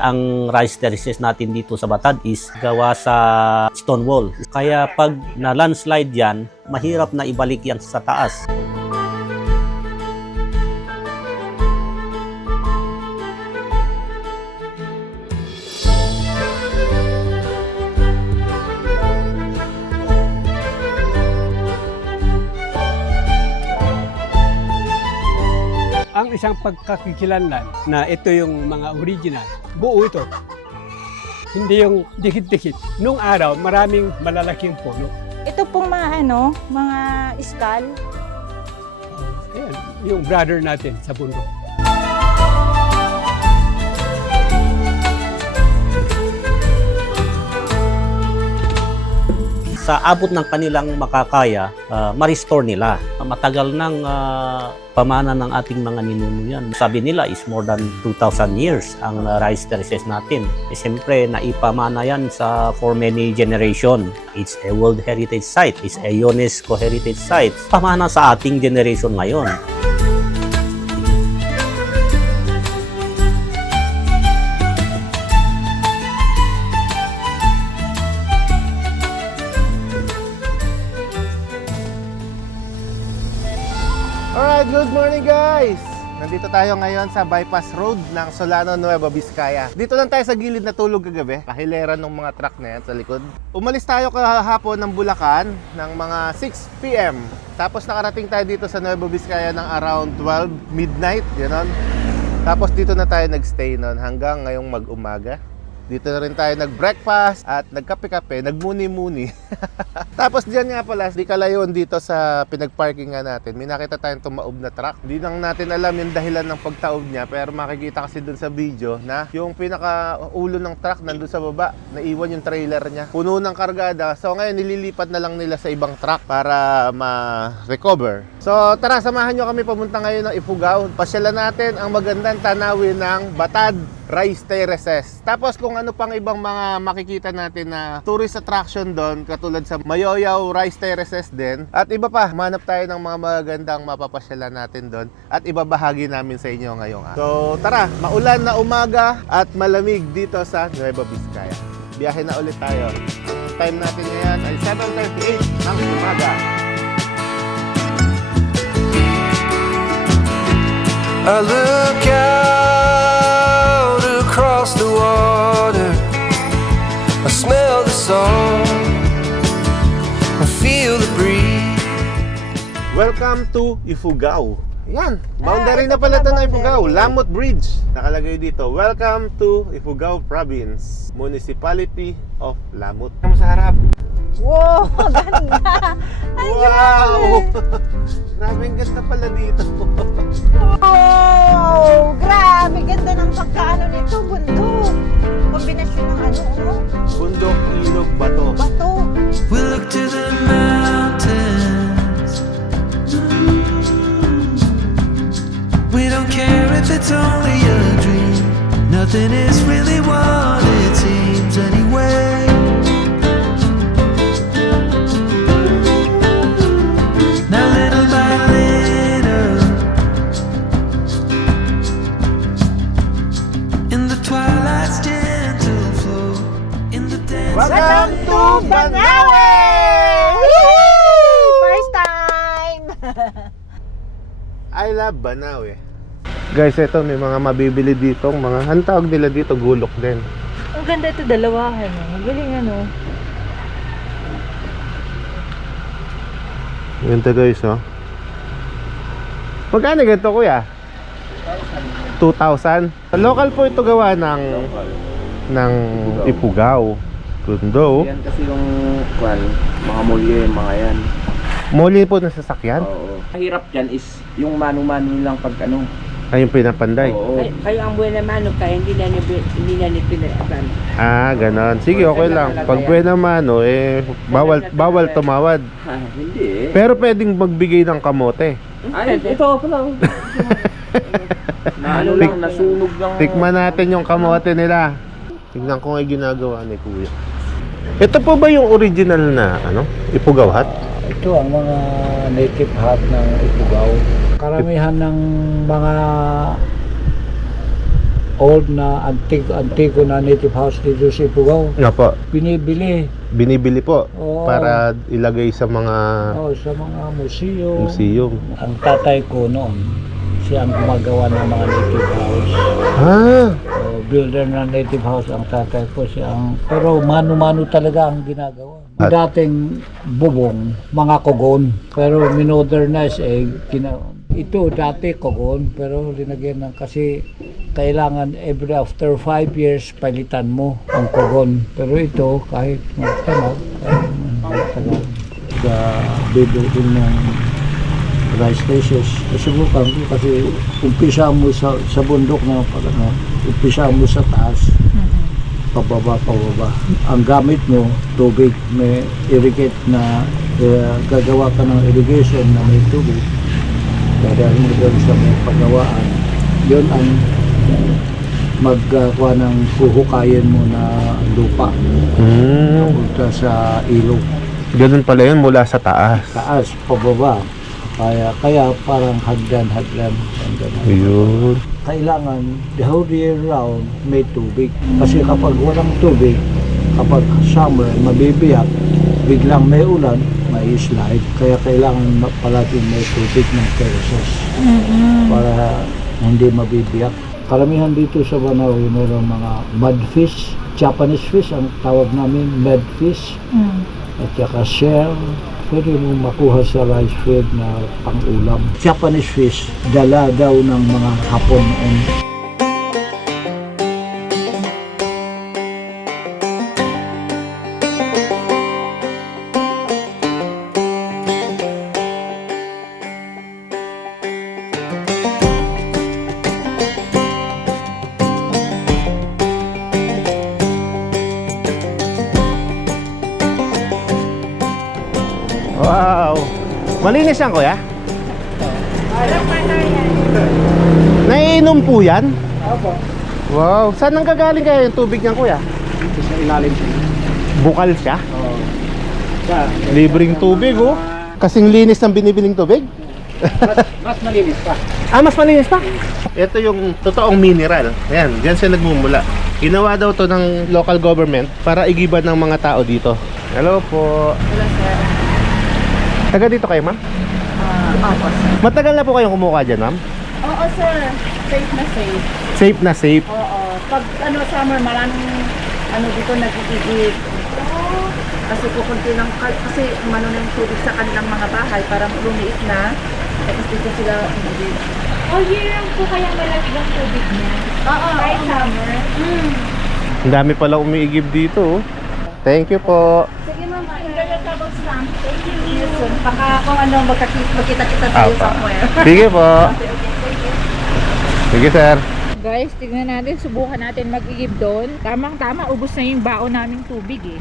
Ang rice terraces natin dito sa Batad is gawa sa stone wall. Kaya pag na-landslide yan, mahirap na ibalik yan sa taas. Ang isang pagkakikilanlan na ito yung mga original, buo ito. Hindi yung dikit-dikit. Nung araw, maraming malalaking puno. Ito pong mga iskal. Ayan, yung brother natin sa bundok. Sa abot ng kanilang makakaya, ma-restore nila. Matagal ng pamana ng ating mga ninuno yan. Sabi nila is more than 2,000 years ang rice terraces natin. Siyempre, naipamana yan for many generation. It's a World Heritage Site. It's a UNESCO Heritage Site. Pamana sa ating generation ngayon. Alright, good morning guys! Nandito tayo ngayon sa bypass road ng Solano, Nueva Vizcaya. Dito lang tayo sa gilid na tulog kagabi. Kahiliran ng mga truck na yan sa likod. Umalis tayo kahapon ng Bulacan ng mga 6 PM. Tapos nakarating tayo dito sa Nueva Vizcaya ng around 12 midnight, gano'n. Tapos dito na tayo nagstay noon hanggang ngayong mag-umaga. Dito na rin tayo nag-breakfast at nagkape-kape, nagmuni-muni. Tapos diyan nga pala, di kalayon dito sa pinag-parking nga natin, may nakita tayong tumaob na truck. Hindi lang natin alam yung dahilan ng pagtaob niya, pero makikita kasi dun sa video na yung pinaka-ulo ng truck nandun sa baba, naiwan yung trailer niya. Puno ng kargada. So ngayon nililipat na lang nila sa ibang truck para ma-recover. So tara, samahan nyo kami pamunta ngayon ng Ifugao. Pasyalan natin ang magandang tanawin ng Batad Rice Terraces. Tapos kung ano pang ibang mga makikita natin na tourist attraction doon, katulad sa Mayoyaw Rice Terraces din. At iba pa, manap tayo ng mga magagandang mapapasyalan natin doon at ibabahagi namin sa inyo ngayong araw. So tara, maulan na umaga at malamig dito sa Nueva Vizcaya. Biyahe na ulit tayo. Ang time natin ngayon ay 7:38 ng umaga. I look out across the water, I smell the song, I feel the breeze. Welcome to Ifugao. Yan, boundary na pala ito ng Ifugao, Lamot Bridge. Nakalagay dito, welcome to Ifugao Province, Municipality of Lamot. Kamu sa harap. Wow, ganda! Wow! Grabe, ang ganda pala dito. Wow! Grabe, ganda ng pagkaano nito, bundok. Kombinasyon ng Bundok, ilog, bato. bato. We look to the mountains, we don't care if it's only a dream. Nothing is really what it seems anyway. Now little by little, in the twilight's gentle flow, in the dance. Welcome to Banawe! First time! I love Banawe. Guys, ito may mga mabibili dito, mga anong tawag nila dito, gulok din. Ang ganda ito, dalawahan. Ang galing Ganda guys, oh. Magkano ganito, kuya? 2,000. Local po ito gawa ng Ifugao. Gundo. Yan kasi yung mga mulye, mga yan. Muli po na sasakyan. Oo. Mahirap dyan is yung mano-mano lang pag ano. Ay, yung pinapanday. Oo. Kayo ang buwan naman, kaya hindi na ni pinapan. Ah, ganon. Sige, okay lang. Pag buena mano, bawal tumawad. Ha, hindi eh. Pero pwedeng magbigay ng kamote. Ay, ito pa lang. Ano lang, nasunog lang. Tikman natin yung kamote nila. Tignan ko nga yung ginagawa ni kuya. Ito po ba yung original na Ifugao hut? Ito ang mga native hut ng Ifugao. Karamihan ng mga old na antigo na native house dito sa Ifugao. Nga po, Binibili binibili po Oo. para ilagay sa mga sa mga museum. museum. Ang tatay ko noon, siya ang gumagawa ng mga native house. Ah, Builder ng native house ang tatay ko, siya ang, pero mano-mano talaga ang ginagawa. Dating bubong, mga kogon, pero minodernize ito dati kogon, pero linagyan ng kasi kailangan every after 5 years palitan mo ang kogon. Pero ito kahit magtanag, magtagal sa bibutin ng rice stations. Subukan ko kasi umpisa mo sa bundok na umpisa mo sa taas, pababa. Ang gamit mo, tubig, may irrigate na gagawa ka ng irrigation na may tubig. Dahil mo doon sa may pagawaan, yun ang magkuha ng huhukayin mo na lupa punta sa ilog. ganun pala yun mula sa taas. Taas, pababa. Kaya parang hagdan. Ayun. Kailangan the whole year round may tubig. Kasi kapag walang tubig, kapag summer, mabibiyak, biglang may ulan, may slide. Kaya kailangan palagi may tubig ng terraces para hindi mabibiyak. Karamihan dito sa Banawi, mayroong mga mudfish, Japanese fish, ang tawag namin mudfish, at saka shell. Pwede mo makuha sa rice field na pang-ulam. Japanese fish, dala daw ng mga Hapon noon. Wow! Malinis yan, kuya? Naiinom po yan? Opo. Wow! Saan nang gagaling kaya yung tubig niyan, kuya? Ito sa ilalim siya. Bukal siya? Oo. Libreng tubig, oh. Kasing linis ng binibiling tubig? Mas malinis pa. Ah, mas malinis pa? Ito yung totoong mineral. Ayan, dyan siya nagmumula. Ginawa daw to ng local government para igiban ng mga tao dito. Hello po. Hello, sir. Taga dito kayo, ma'am? Opo, sir. Matagal na po kayong kumuha dyan, ma'am? Oo, sir. Safe na safe. Safe na safe. Oo. Pag summer, maraming dito nagigigit. Kasi pupunti lang, kasi umano na yung tubig sa kanilang mga bahay, parang lumiit na. Tapos dito sila hindi. All year round po kayang malamig ang tubig niya. Oo. Kahit summer. Ang dami pala umiigib dito, oh. Thank you po. Sige ma'am, enjoy your travels ma'am. Thank you. Baka kung magkita-kita tayo somewhere. Sige po. Sige, sir. Guys, tignan natin, subukan natin mag-igib doon. Tamang-tama, ubos na yung baon naming tubig eh.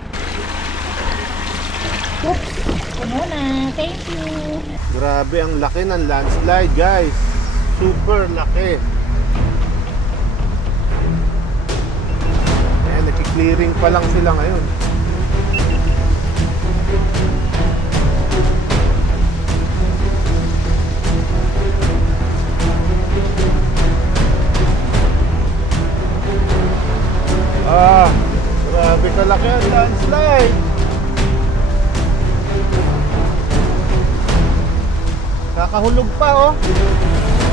Oops, puno na. Thank you. Grabe, ang laki ng landslide, guys. Super laki. Ayan, nagki-clearing pa lang sila ngayon. Grabe kalaki ang landslide. Kakahulog pa, oh.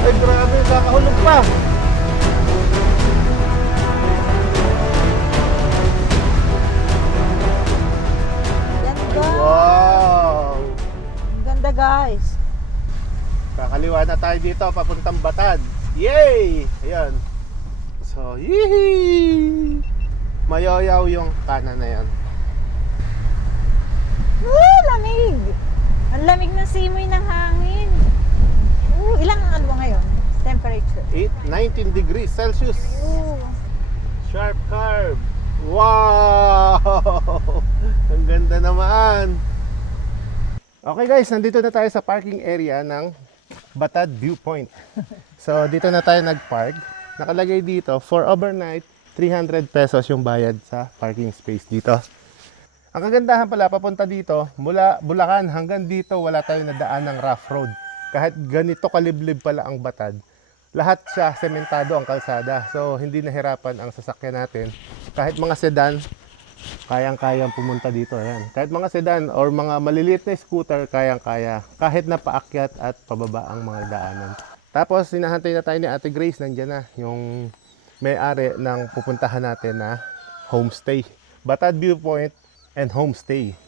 Ay, grabe, kakahulog pa. Ganda. Wow. Ang ganda, guys. Kakaliwa na tayo dito, papuntang Batad. Yay! Ayan. So, yee! Mayoyaw yung kanan na yan. Lamig. Ang lamig ng simoy ng hangin. Ilang ngayon? Temperature? 19 degrees Celsius. Ooh. Sharp curve. Wow! Ang ganda naman. Okay guys, nandito na tayo sa parking area ng Batad Viewpoint. So dito na tayo nag-park. Nakalagay dito, for overnight, 300 pesos yung bayad sa parking space dito. Ang kagandahan pala, papunta dito, mula Bulacan hanggang dito, wala tayong nadaan ng rough road. Kahit ganito kaliblib pala ang Batad, lahat siya sementado ang kalsada. So, hindi nahirapan ang sasakyan natin. Kahit mga sedan, kayang-kayang pumunta dito. Ayan. Kahit mga sedan or mga maliliit na scooter, kayang-kaya. Kahit na paakyat at pababa ang mga daanan. Tapos, sinahantay na tayo ni Ate Grace. Nandiyan na yung may-ari ng pupuntahan natin na homestay. Batad Viewpoint and Homestay.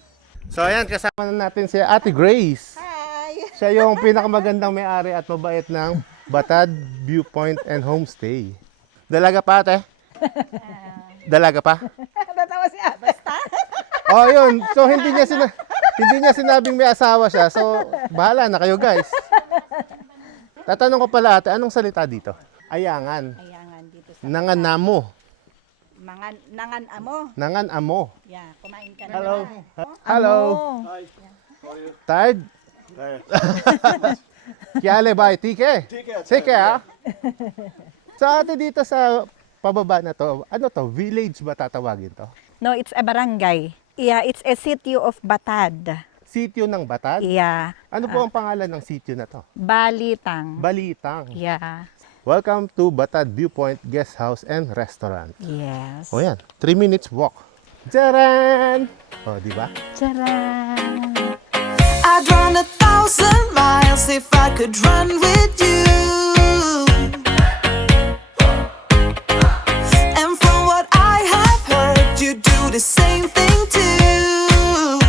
So, ayan, kasama na natin si Ate Grace. Hi! Siya yung pinakamagandang may-ari at mabait ng Batad Viewpoint and Homestay. Dalaga pa, ate? Dalaga pa? Natawa si Basta. Oh, yun. So, hindi niya sinabing may asawa siya. So, bahala na kayo, guys. Tatanong ko pala, ate, anong salita dito? Ayangan. Ayangan dito sa Nanganamo. nangan amo. Nanganamo. Yeah, kumain ka na. Hello. Hello. Tired? Kiale bye, tike. Tike, ha? So, ate, dito sa pababa na to, ano to? Village ba tatawagin to? No, it's a barangay. Yeah, it's a city of Batad. Sitio ng Batad? Yeah. Ano po ang pangalan ng sitio na to? Balitang. Balitang. Yeah. Welcome to Batad Viewpoint Guest House and Restaurant. Yes. O yan, 3 minutes walk. Charan! O, di ba? Charan! I'd run 1,000 miles if I could run with you. And from what I have heard, you do the same thing too.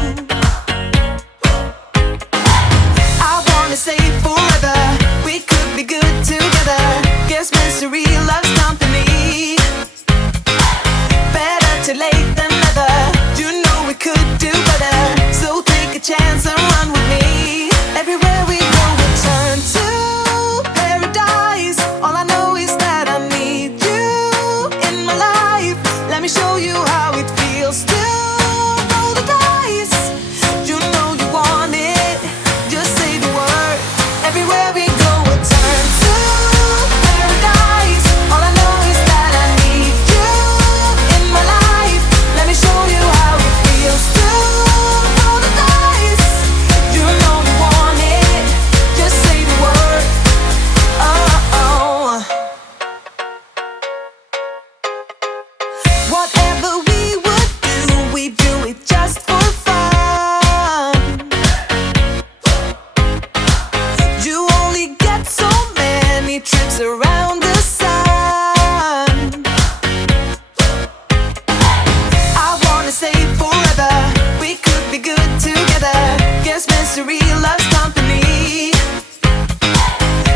I wanna say forever, we could be good together. Guess misery loves company. Better too late than never. You know we could do better. So take a chance and run with me. Everywhere we go, we turn to paradise. All I know is that I need you in my life. Let me show you how it feels to roll the dice. You know you want it, just say the word. Everywhere we go, we turn to paradise. All I know is that I need you in my life. Let me show you how it feels to roll the dice. You know you want it, just say the word. Oh. Whatever we would do it just for fun. You only get so many trips around the sun. I wanna say forever, we could be good together. Guess misery loves company.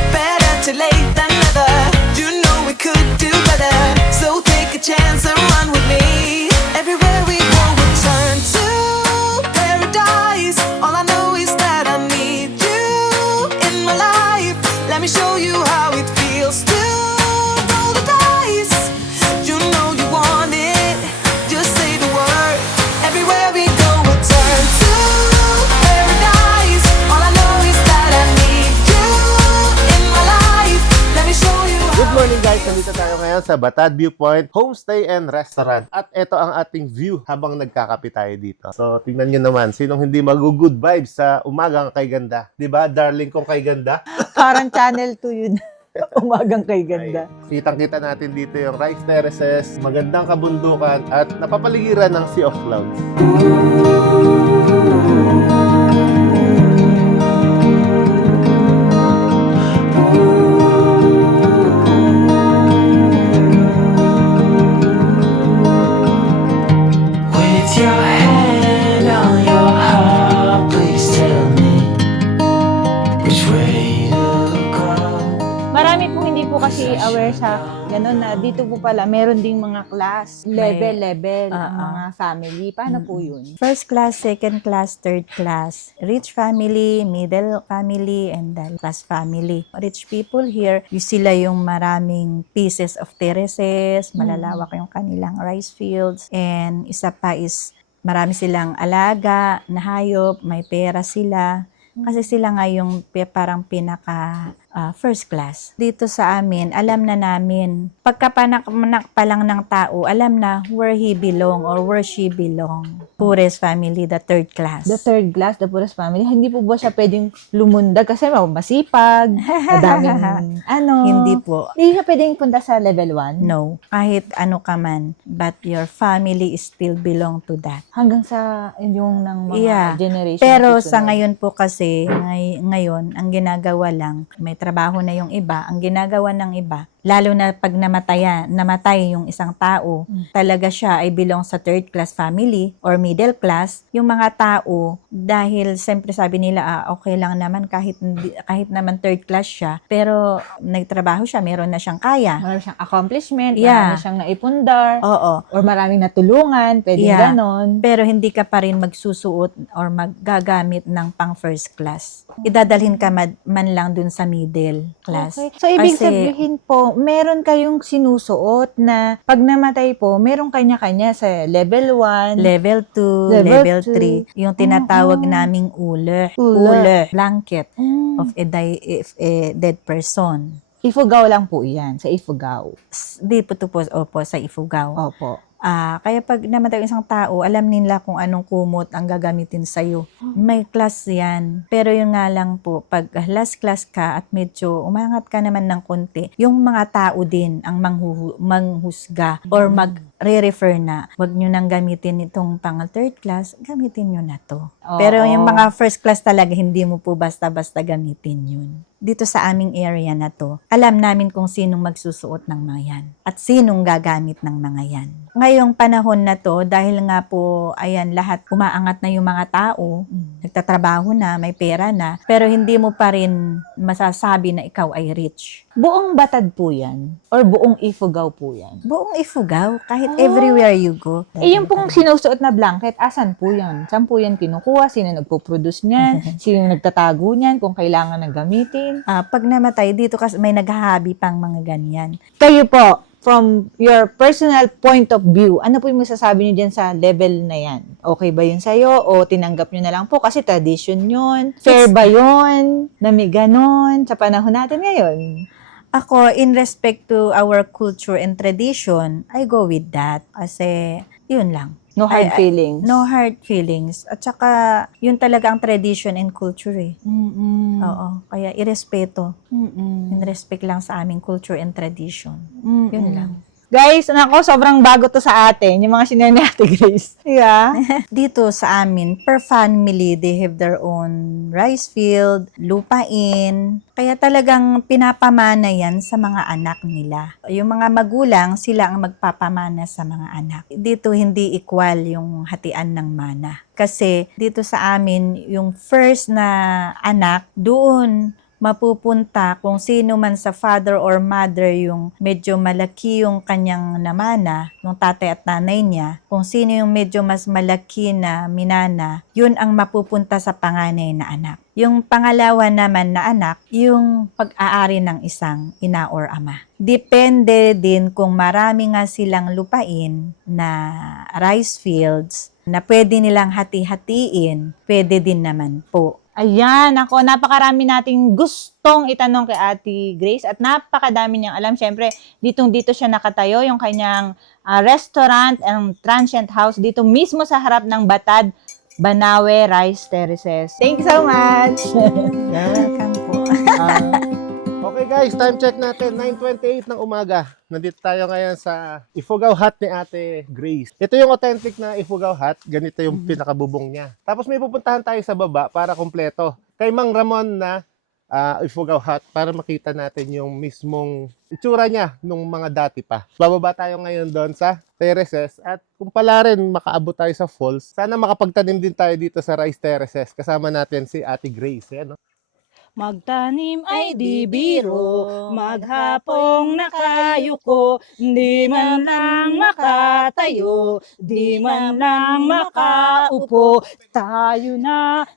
Better too late than never. You know we could do better. So take a chance and run with me. Everywhere we go, we turn to paradise. All I know is that I need you in my life. Let me show you how it feels to roll the dice. You know you want it, just say the word. Everywhere we go, we turn to paradise. All I know is that I need you in my life. Let me show you how. Good morning, guys! Nandito tayo ngayon sa Batad Viewpoint Homestay and Restaurant. At ito ang ating view habang nagkakape tayo dito. So, tingnan nyo naman, sinong hindi mag-good vibes sa umagang kay ganda? Diba, darling kong kay ganda? Parang Channel 2 yun. Umagang kay ganda. Kitang-kita natin dito yung rice terraces, magandang kabundukan, at napapaligiran ng Sea of Clouds. With your hand on your heart, please tell me which way to go. Marami po hindi po kasi aware sa ganun na dito po pala meron ding mga class. Level ang mga family. Paano po yun? First class, second class, third class. Rich family, middle family, and then class family. Rich people here, sila yung maraming pieces of terraces, malalawak yung kanilang rice fields, and isa pa is marami silang alaga na hayop, may pera sila. Kasi sila nga yung parang pinaka first class. Dito sa amin, alam na namin, pagkapanak pa lang ng tao, alam na where he belong or where she belong. Poorest family, the third class. The third class, the poorest family, hindi po ba siya pwedeng lumundag kasi masipag, madaming Hindi po. Hindi siya pwedeng punta sa level 1? No. Kahit ano ka man, but your family still belong to that. Hanggang sa yung ng mga Yeah. generation. Pero na sa susunod. ngayon po kasi, ngayon, ang ginagawa lang, may trabaho na yung iba, ang ginagawa ng iba, lalo na pag namatay yung isang tao, talaga siya ay belong sa third class family or middle class, yung mga tao, dahil siyempre sabi nila, okay lang naman kahit naman third class siya, pero nagtrabaho siya, meron na siyang kaya. Marami siyang accomplishment, Yeah. marami siyang naipundar, Oo. or maraming natulungan, pwedeng Yeah. ganon. Pero hindi ka pa rin magsusuot or maggagamit ng pang first class. Idadalhin ka man lang dun sa middle class. Okay. So, ibig Kasi- sabihin po, meron kayong sinusuot na pag namatay po, meron kanya-kanya sa level 1, Level 2, Level level 2. 3, yung tinatawag naming ule, blanket of a dead person. Ifugao lang po yan, sa Ifugao. Di po ito po, opo, sa Ifugao. Opo. Kaya pag namatay yung isang tao, alam nila kung anong kumot ang gagamitin sa'yo. May class yan. Pero yung nga lang po, pag last class ka at medyo umangat ka naman ng konti, yung mga tao din ang manghusga or magre-refer na, wag nyo nang gamitin itong pang third class, gamitin nyo na to. Pero yung mga first class talaga, hindi mo po basta-basta gamitin yun. Dito sa aming area na to, alam namin kung sinong magsusuot ng mga yan at sinong gagamit ng mga yan. Ngayong panahon na to, dahil nga po, ayan, lahat umaangat na yung mga tao, nagtatrabaho na, may pera na, pero hindi mo pa rin masasabi na ikaw ay rich. Buong Batad po yan? Or buong Ifugao po yan? Buong Ifugao, kahit everywhere you go. Yung pong sinusuot na blanket, asan po yan? Saan po yan kinukuha? Sino nagpo-produce niyan? Sino nagtatago niyan? Kung kailangan na gamitin? Pag namatay, dito kasi may naghahabi pang mga ganyan. Kayo po, from your personal point of view, ano po yung masasabi niyo dyan sa level na yan? Okay ba yun sa'yo? O tinanggap niyo na lang po kasi tradition yun? Fair ba yun? Na may ganon sa panahon natin ngayon? Ako, in respect to our culture and tradition, I go with that. Kasi, yun lang. No hard feelings? No hard feelings. At saka, yun talaga ang tradition and culture eh. Oo. Kaya, irespeto. In respect lang sa aming culture and tradition. Yun lang. Guys, nako, sobrang bago to sa atin, yung mga sinay ni Ate Grace. Yeah. Dito sa amin, per family, they have their own rice field, lupain. Kaya talagang pinapamana yan sa mga anak nila. Yung mga magulang, sila ang magpapamana sa mga anak. Dito hindi equal yung hatian ng mana. Kasi dito sa amin, yung first na anak, doon mapupunta kung sino man sa father or mother yung medyo malaki yung kanyang namana, yung tatay at nanay niya, kung sino yung medyo mas malaki na minana, yun ang mapupunta sa panganay na anak. Yung pangalawa naman na anak, yung pag-aari ng isang ina or ama. Depende din kung marami nga silang lupain na rice fields na pwede nilang hati-hatiin, pwede din naman po. Ayan, ako, napakarami nating gustong itanong kay Ate Grace at napakadami niyang alam. Siyempre, dito siya nakatayo, yung kanyang restaurant and transient house dito mismo sa harap ng Batad, Banawe Rice Terraces. Thank you so much! Welcome po. Okay guys, time check natin, 9:28 ng umaga. Nandito tayo ngayon sa Ifugao Hut ni Ate Grace. Ito yung authentic na Ifugao Hut, ganito yung pinakabubong niya. Tapos may pupuntahan tayo sa baba para kumpleto. Kay Mang Ramon na Ifugao Hut para makita natin yung mismong itsura niya nung mga dati pa. Bababa tayo ngayon doon sa terraces at kung pala rin makaabot tayo sa falls, sana makapagtanim din tayo dito sa rice terraces. Kasama natin si Ate Grace. Ayan, no? Magtanim ay di biro, maghapong nakayuko, di man lang makatayo, di man lang makaupo. Tayo na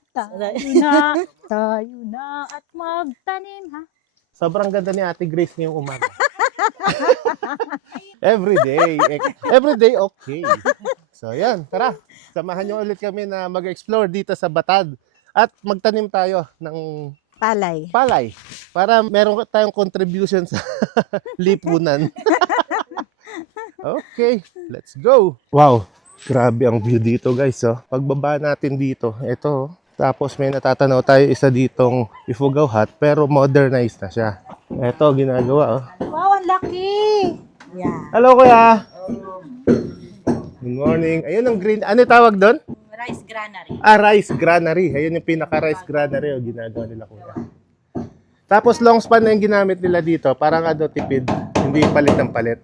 at magtanim ha. Sobrang ganda ni Ate Grace ngayong umaga. Everyday okay. So yan, tara. Samahan niyo ulit kami na mag-explore dito sa Batad at magtanim tayo ng Palay. Palay. Para meron tayong contribution sa lipunan. Okay, let's go. Wow, grabe ang view dito guys. Oh. Pagbaba natin dito, ito. Tapos may natatanaw tayo isa ditong Ifugao Hut, pero modernized na siya. Ito, ginagawa. Oh. Wow, ang laki! Yeah. Hello kuya! Good morning. Ayun ang green. Ano tawag doon? Rice granary. Rice granary. Ayun yung pinaka-rice granary o ginagawa nila kuya. Tapos long span na yung ginamit nila dito. Parang tipid. Hindi palit ng palit.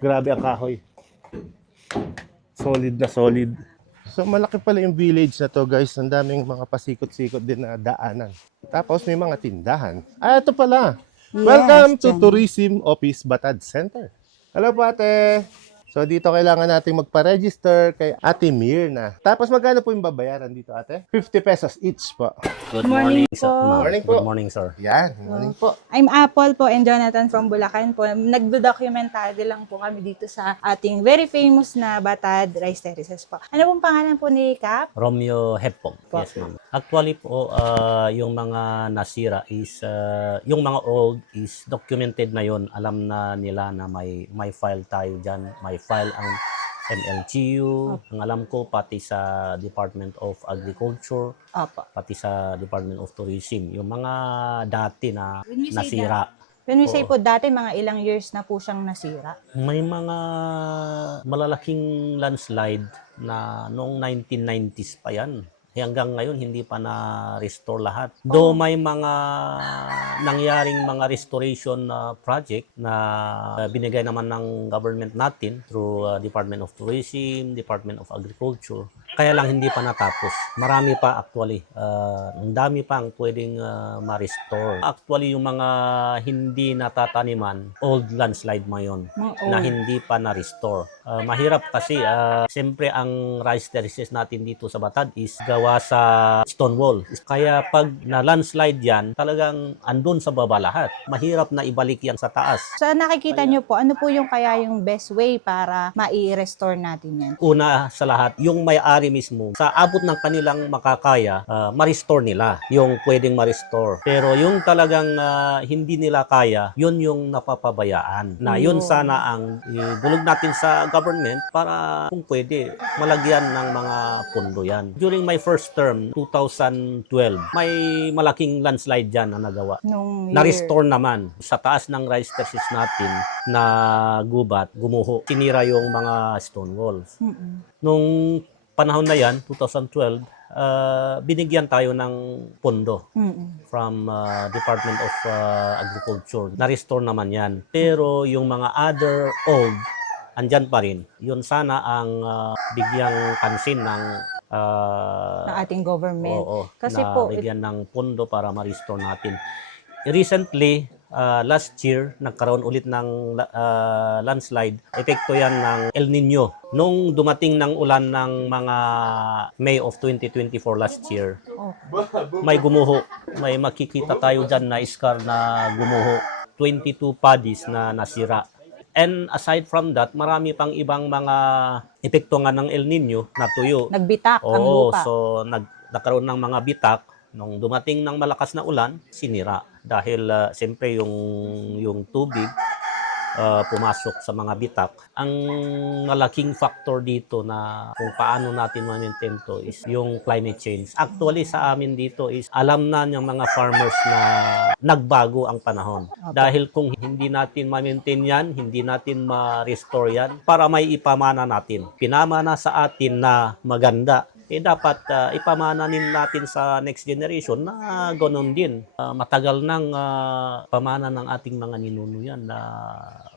Grabe ang kahoy. Solid na solid. So malaki pala yung village na to guys. Ang daming mga pasikot-sikot din na daanan. Tapos may mga tindahan. Ito pala. Yes, Welcome to dyan. Tourism Office Batad Center. Hello po ate. So dito kailangan nating magpa-register kay Ate Mirna. Tapos magkano po yung babayaran dito ate? 50 pesos each po. Good morning, sir. po. ma'am. Morning po. Good morning, sir. Yan. Morning po. I'm Apple po and Jonathan from Bulacan po. Nagdo-documentary lang po kami dito sa ating very famous na Batad Rice Terraces po. Ano pong pangalan po ni Cap? Romeo Heppong. Yes, ma'am. Actually po, yung mga nasira is, yung mga old is documented na yon. Alam na nila na may file tayo dyan. May file ang MLGU. Ang alam ko, pati sa Department of Agriculture, Opo. pati sa Department of Tourism. Yung mga dati na When we say nasira. When we say Oo. po dati, mga ilang years na po siyang nasira. May mga malalaking landslide na noong 1990s pa yan. Hanggang ngayon, hindi pa na-restore lahat. Though may mga nangyaring mga restoration project na binigay naman ng government natin through Department of Tourism, Department of Agriculture. Kaya lang hindi pa natapos. Marami pa actually. Ang dami pang pwedeng ma-restore. Actually, yung mga hindi natataniman, old landslide mo yun, na hindi pa na-restore. Mahirap kasi, siyempre ang rice terraces natin dito sa Batad is gawa sa stone wall. Kaya pag na-landslide yan, talagang andun sa baba lahat. Mahirap na ibalik yan sa taas. So nakikita niyo po, ano po yung kaya yung best way para mai-restore natin yan? Una sa lahat, yung may-ari mismo, sa abot ng kanilang makakaya, ma-restore nila yung pwedeng ma-restore. Pero yung talagang hindi nila kaya, yun yung napapabayaan. Na yun sana ang idulog natin sa government para kung pwede, malagyan ng mga pondo yan. During my first term, 2012, may malaking landslide dyan na nagawa. Nung year. Na-restore naman sa taas ng rice terraces natin na gubat, gumuho. Sinira yung mga stone walls. Nung panahon na yan, 2012, binigyan tayo ng pondo from Department of Agriculture. Na-restore naman yan. Pero yung mga other old, andyan pa rin. Yun sana ang bigyang pansin ng ng ating government. Oo, Kasi na po, bigyan ng pondo para ma-restore natin. Recently, last year, nagkaroon ulit ng landslide. Epekto yan ng El Nino. Nung dumating ng ulan ng mga May of 2024 last year, may gumuho. May makikita tayo dyan na scar na gumuho. 22 paddies na nasira. And aside from that, marami pang ibang mga epekto nga ng El Nino na tuyo. nagbitak ang Oo, lupa. so nagkaroon ng mga bitak. Nung dumating ng malakas na ulan, sinira. Dahil siyempre yung tubig pumasok sa mga bitak. Ang malaking factor dito na kung paano natin ma-maintain to is yung climate change. Actually sa amin dito is alam na ng mga farmers na nagbago ang panahon. Dahil kung hindi natin ma-maintain yan, hindi natin ma-restore yan, para may ipamana natin. Pinamana sa atin na maganda, dapat ipamananin natin sa next generation na ganoon din. Matagal nang pamana ng ating mga ninuno yan na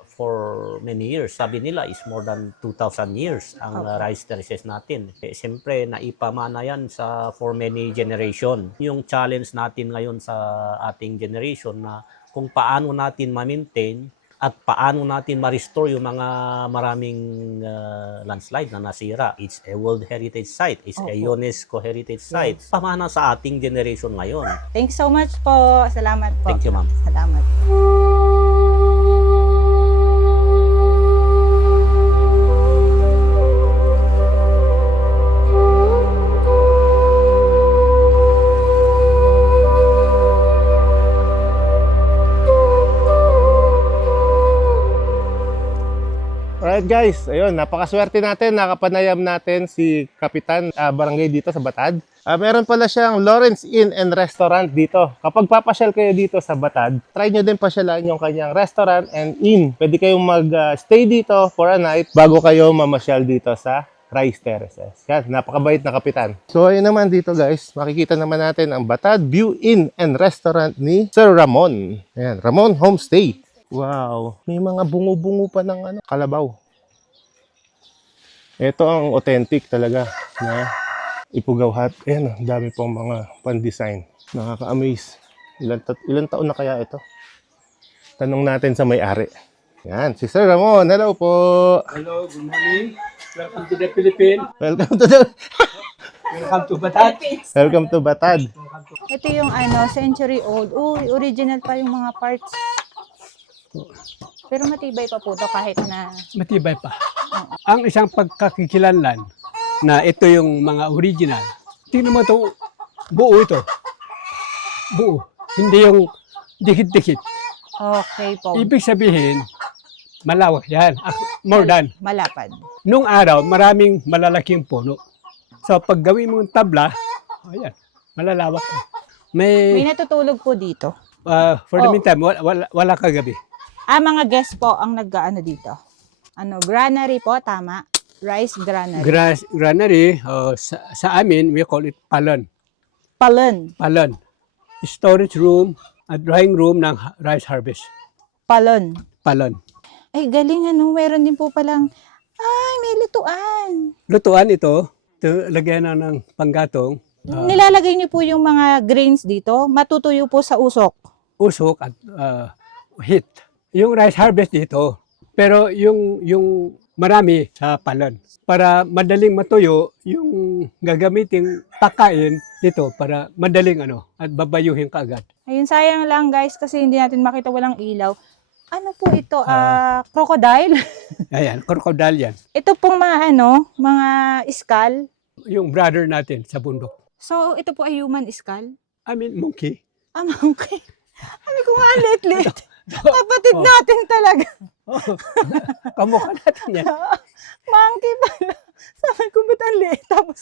for many years. Sabi nila is more than 2,000 years ang rice terraces natin. Siyempre, naipamana yan for many generation. Yung challenge natin ngayon sa ating generation na kung paano natin ma-maintain at paano natin ma-restore yung mga maraming landslide na nasira. It's a World Heritage Site. It's a UNESCO Heritage Site. Pamana sa ating generation ngayon. Thanks so much po. Salamat po. Thank you, ma'am. Salamat. Alright guys, ayun, napakaswerte natin, nakapanayam natin si Kapitan Barangay dito sa Batad. Meron pala siyang Lawrence Inn and Restaurant dito. Kapag papasyal kayo dito sa Batad, try nyo din pasyalan yung kanyang restaurant and inn. Pwede kayong mag-stay dito for a night bago kayo mamasyal dito sa Rice Terraces. Yan, napakabait na kapitan. So ayun naman dito guys, makikita naman natin ang Batad View Inn and Restaurant ni Sir Ramon. Ayan, Ramon Homestay. Wow, may mga bungo-bungo pa ng kalabaw. Ito ang authentic talaga na Ipugaw Hut. Ayan, ang dami pong mga pan-design. Nakaka-amaze. Ilan taon na kaya ito? Tanong natin sa may-ari. Yan, si Sir Ramon. Hello po. Hello, good morning. Welcome to the Philippines. Welcome to the... Welcome to Batad. Welcome to Batad. Ito yung century old. Original pa yung mga parts. Pero matibay pa po to kahit na... Matibay pa. Ang isang pagkakikilanlan na ito yung mga original. Tingnan mo ito, buo ito. Buo. Hindi yung dikit-dikit. Okay po. Ibig sabihin, malawak yan. More than. Malapad. Nung araw, maraming malalaking puno. So, pag gawin mo yung tabla, ayan, malalawak. May natutulog po dito. For the meantime, wala kagabi. Mga guests po ang nag-ano dito. Granary po, tama. Rice granary. Granary, sa amin, we call it palon. Palon. Palon. Storage room at drying room ng rice harvest. Palon. Palon. Ay, galing meron din po palang, may lutuan. Lutuan ito lagyan na ng panggatong. Nilalagay niyo po yung mga grains dito, matutuyo po sa usok. Usok at heat. Yung rice harvest dito, pero yung marami sa palon. Para madaling matuyo, yung gagamitin pakain dito para madaling at babayuhin kaagad. Ayun, sayang lang guys kasi hindi natin makita, walang ilaw. Ano po ito? Crocodile? Ayan, crocodile yan. Ito pong mga skull. Yung brother natin sa bundok. So, ito po ay human skull? I mean, monkey. Monkey. Sabi ko nga, lit-lit. Kapatid natin talaga. Kamukha natin yan. Monkey pala. Sabi ko, ba't ang liit? Tapos,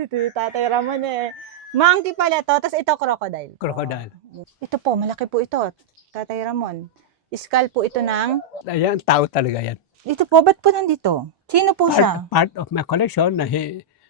ito yung Tatay Ramon Monkey pala to, tapos ito crocodile. Crocodile. Ito po, malaki po ito, Tatay Ramon. Skull po ito ng... Ayan, tao talaga yan. Dito po, ba't po nandito? Sino po siya? Part of my collection na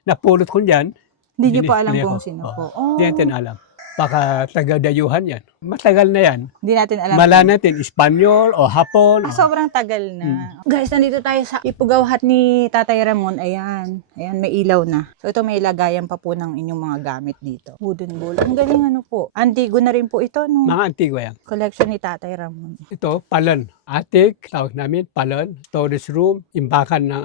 napulot ko dyan. Hindi niyo po alam kung sino po. Hindi natin alam. Baka taga-dayuhan yan. Matagal na yan. Hindi natin alam. Mala natin, Espanyol o Hapon. Sobrang tagal na. Guys, nandito tayo sa Ipugaw Hut ni Tatay Ramon. Ayan. Ayan, may ilaw na. So, ito may lagayan pa po ng inyong mga gamit dito. Wooden bowl. Ang galing po. Antigo na rin po ito, no? Mga antigua yan. Collection ni Tatay Ramon. Ito, palon. Attic, tawag namin, palon. Storage room, imbakan ng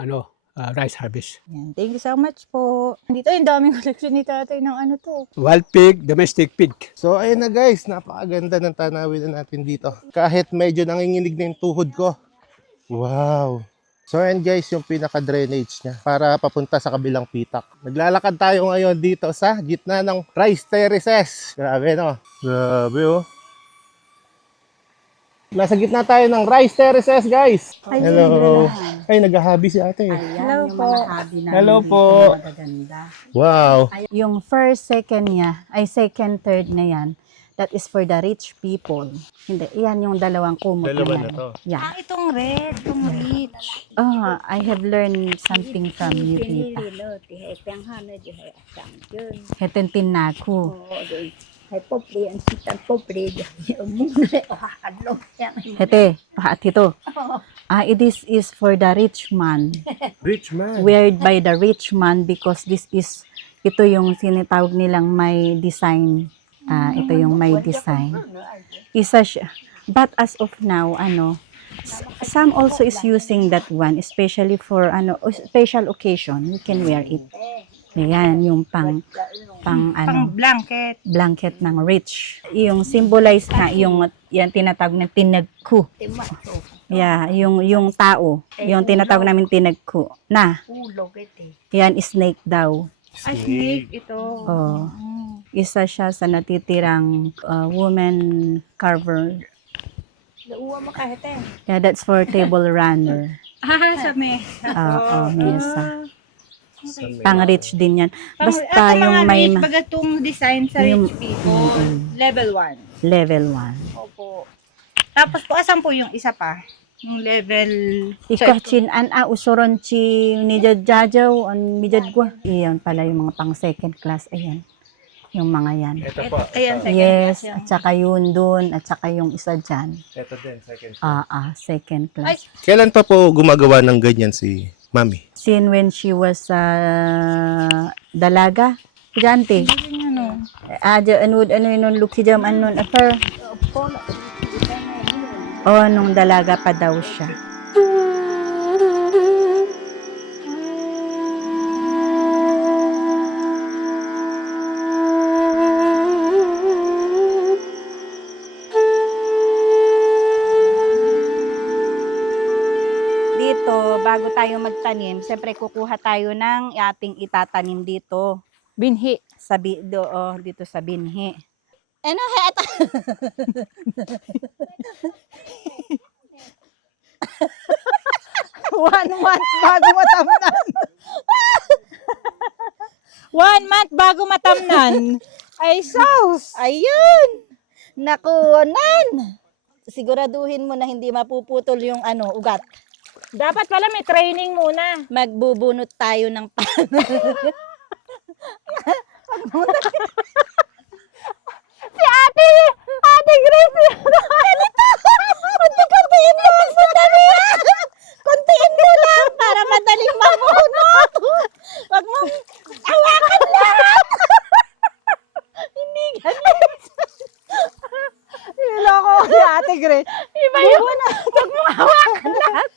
rice harvest. Yan. Thank you so much po. Dito yung daming collection ni Tatay ng to. Wild pig, domestic pig. So ayun na guys, napakaganda ng tanawin na natin dito. Kahit medyo nanginginig na yung tuhod ko. Wow! So ayan guys, yung pinaka-drainage niya para papunta sa kabilang pitak. Naglalakad tayo ngayon dito sa gitna ng rice terraces. Grabe no? Grabe oh. Nasa gitna tayo ng rice terraces guys. Hello. Ay, naghahabi si ate. Hello po. Hello po. Wow. Yung first, second niya, second, third na yan, that is for the rich people. Hindi, yan yung dalawang kumot Dalawa yan. na to. Yeah. Itong red, itong rich. I have learned something from you, tita. Hetentin na ako. Hete, pahat ito. It is for the rich man. Rich man. Weared by the rich man because ito yung sinitawag nilang may design. Ito yung may design. Isa siya. But as of now, some also is using that one, especially for special occasion. You can wear it. Ayan, yung pang blanket. Blanket ng rich. Yung symbolize na yan tinatawag na tinagku. Yeah, yung tao, yung tinatawag namin tinagku. Na. Yan snake daw. Snake ito. Isa siya sa natitirang woman carver. Yeah, that's for table runner. Sa mesa. Oo, mesa. Pang-rich din yan. Basta Mga yung may rich, baga itong design sa Yung- rich people. Level 1. level 1. Opo. Tapos po, asan po yung isa pa? Yung level... Ikachin an usuron chi nijadjajaw an mijadgwa. Iyan pala yung mga pang second class. Ayan. Yung mga yan. Ito po. Ayan, second Yes, class yan. at saka yun dun, at saka yung isa dyan. Ito din, second. Second class. Kailan pa po gumagawa ng ganyan si Mami? Since when she was dalaga, Jante. Ano? Ano yun, luki jam, ano, after. Nung dalaga pa daw siya. Dito, bago tayo magtanim, siyempre kukuha tayo ng ating itatanim dito. Binhi. Dito sa binhi. Ano, One month bago matamnan. 1 month bago matamnan. Ay, sauce. Ayun! Nakunan! Siguraduhin mo na hindi mapuputol yung ugat. Dapat pala may training muna. Magbubunot tayo ng Ate Grace! Konti-kontiin mo ang sandali. Kontiin mo lang para madaling mamunot. Wag mo hawakan lahat. Hindi ganun. Niloko ko si Ate Grace. Iba yun. Huwag mo hawakan lahat.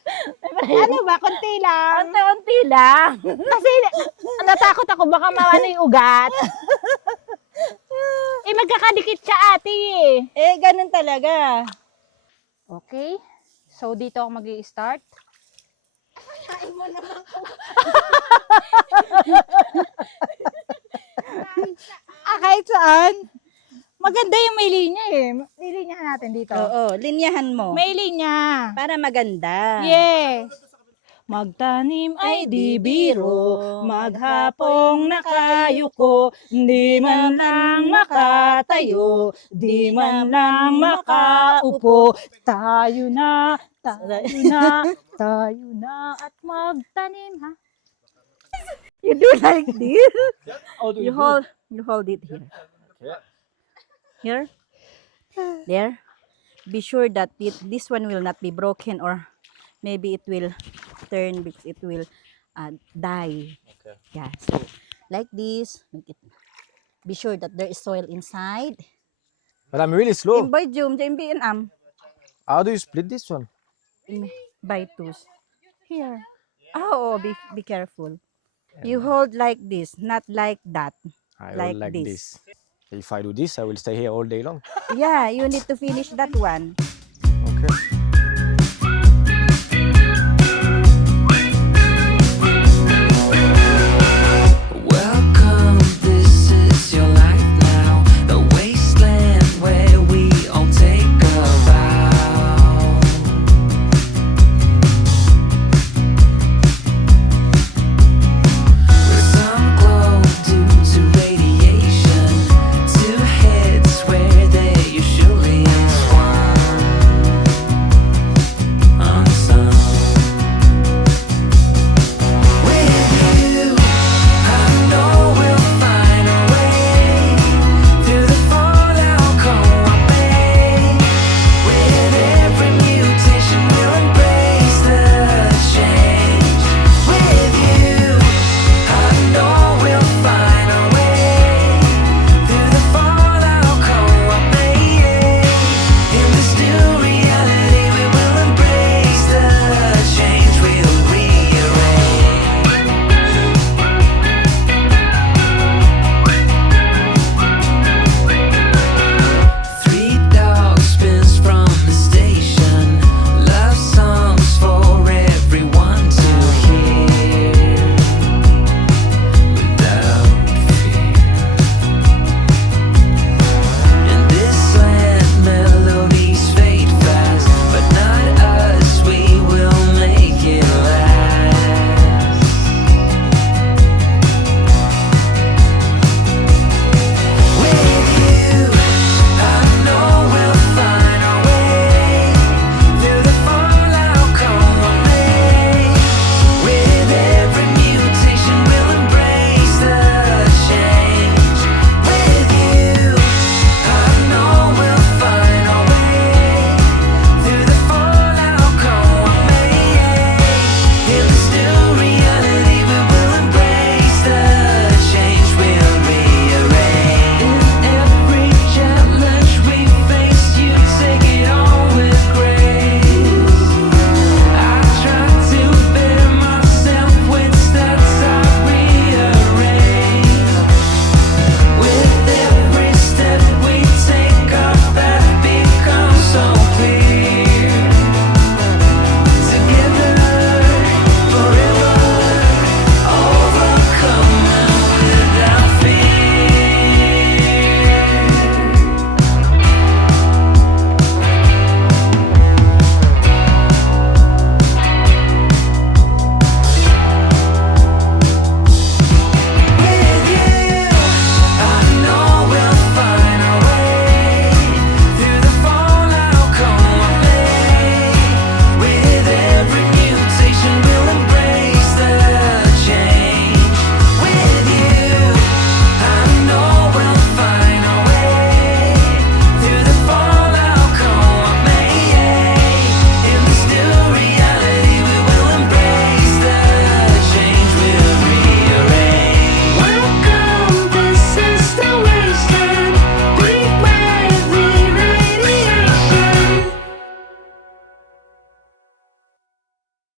Ano ba? Konti lang. Konti lang. Kasi natakot ako baka mawala yung ugat. Magkakadikit siya ate eh. Ganun talaga. Okay. So dito ako mag-i-start. Kahit saan. Maganda yung may linya eh. Lilinyahan natin dito. Oo, linyahan mo. May linya. Para maganda. Yes. Magtanim ay di biro, maghapong nakayuko, di man lang makatayo, di man lang makaupo. Tayo na at magtanim ha. You do like this? You hold it here. Here. There. Be sure that this one will not be broken or maybe it will turn because it will die. Okay. Yeah. So like this. Be sure that there is soil inside. But I'm really slow. By Jum, How do you split this one? by twos. Here. Be careful. You hold like this, not like that. I Like don't like this. this. If I do this, I will stay here all day long. Yeah, you need to finish that one. Okay.